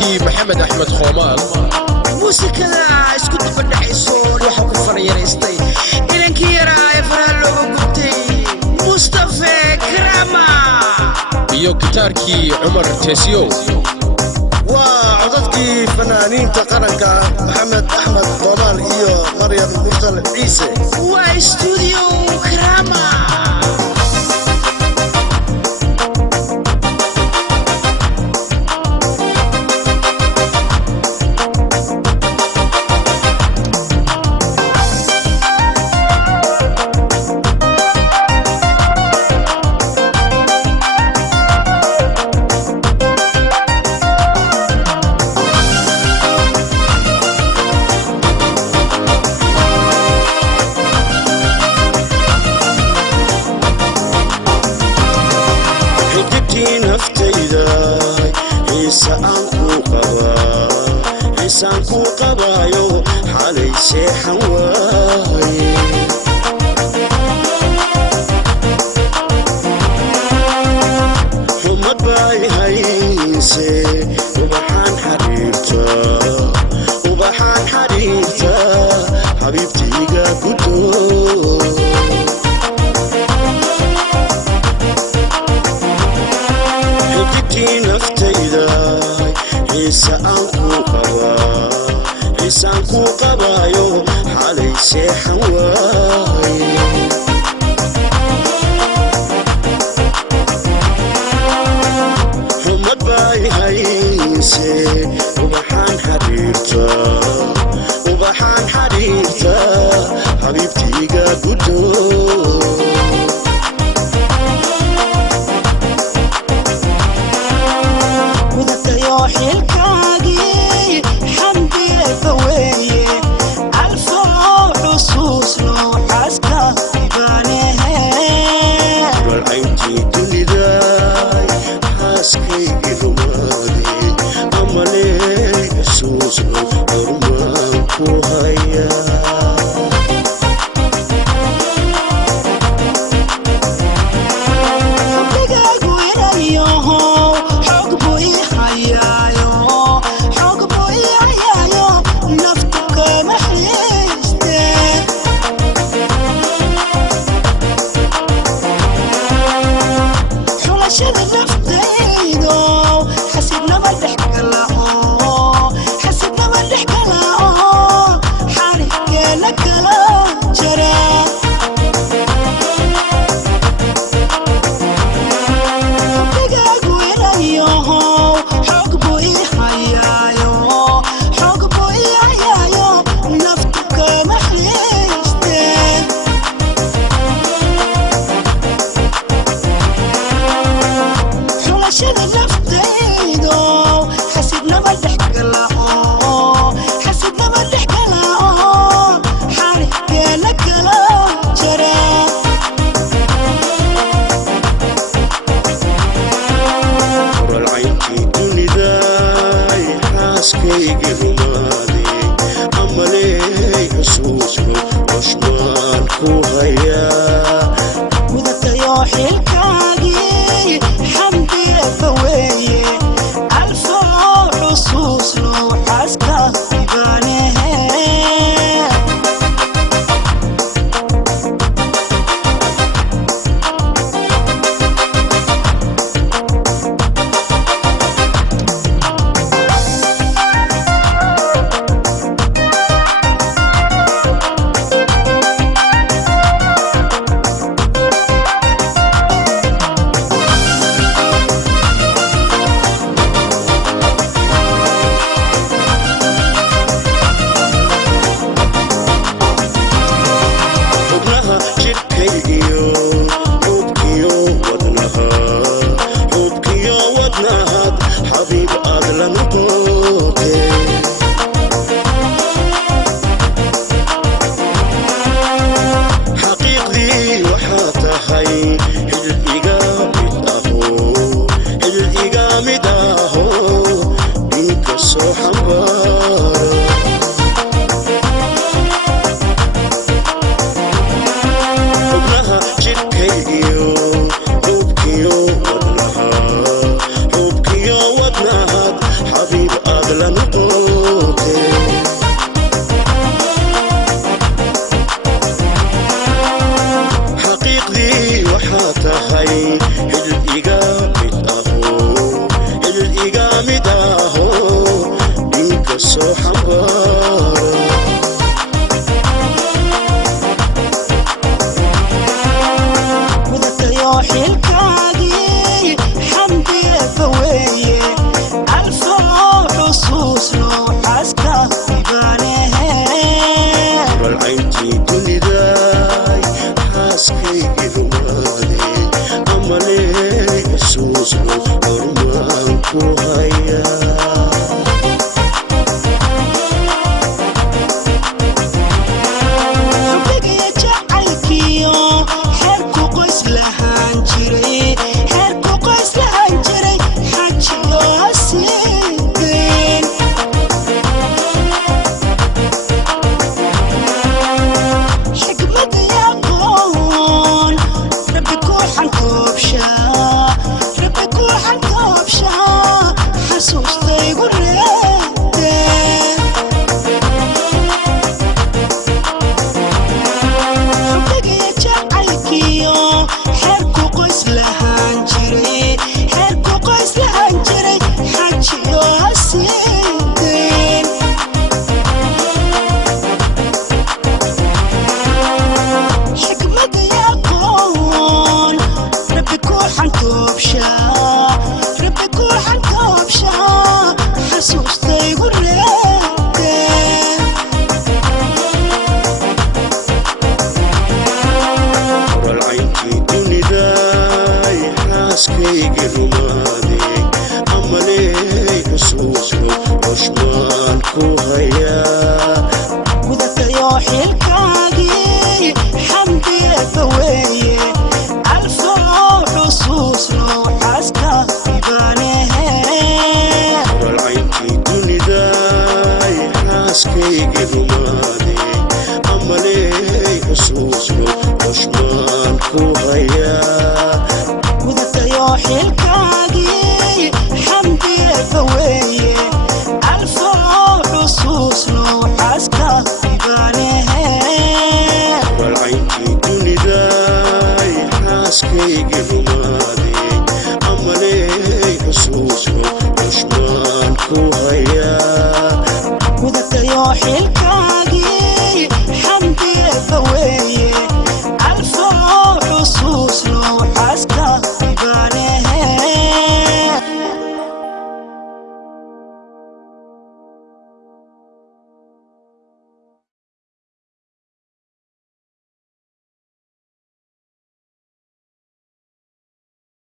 كي محمد أحمد خومال موسيقى اسكو دبدحيسو waxa ku fariiristay inankii yaraa faraha looga gubtay Mustafa Karama iyo gitaarkii Umar Tesiyo وعددكي فنانين تقرنك محمد أحمد ضلال إيو مريم مرسل عيسى واستوديو كراما إنسانكو قبايو حالي سيحن واي حمد باي هايسي وبحان حريرتا وبحان حريرتا حبيبتي قاكتو حبيبتي نفتيدا إنسانكو قبايو حالي سيحن واي حمد باي هايسي وبحان حريرتا وبحان حريرتا حبيبتي قاكتو حلكاقي حمدي فوي ألف حصوص لو حسكا بانيه والعينتي كل داي حاسكي رمادي أمالي حصوص لو رمان كوهايا soo xambaaro gudatayo xilkaagii xamdiyeeba weeye alfamo xusuusno xaaska ibaanehe balcayntii dunidaay xaaskaygii rumaade amalee xusuusno hormaan ku hayaa xaaskaygii rumaade amalee xusuusno hoshmaan ku hayaa gudatayo xilkaagii xamdiyeeba weeye alfamo xusuusno xaaska ibaanehe balcayntii dunidaay xaaskaygii rumaade amalee xusuusno hoshmaan ku hayaa gudatayo xilkaagii xamdiyeeba weeye alfamo xusuusno xaaska ibaanehe balcayntii dunidaay xaaskaygii rumaade amalee xusuusno hoshmaan ku hayaa gudatayo xilka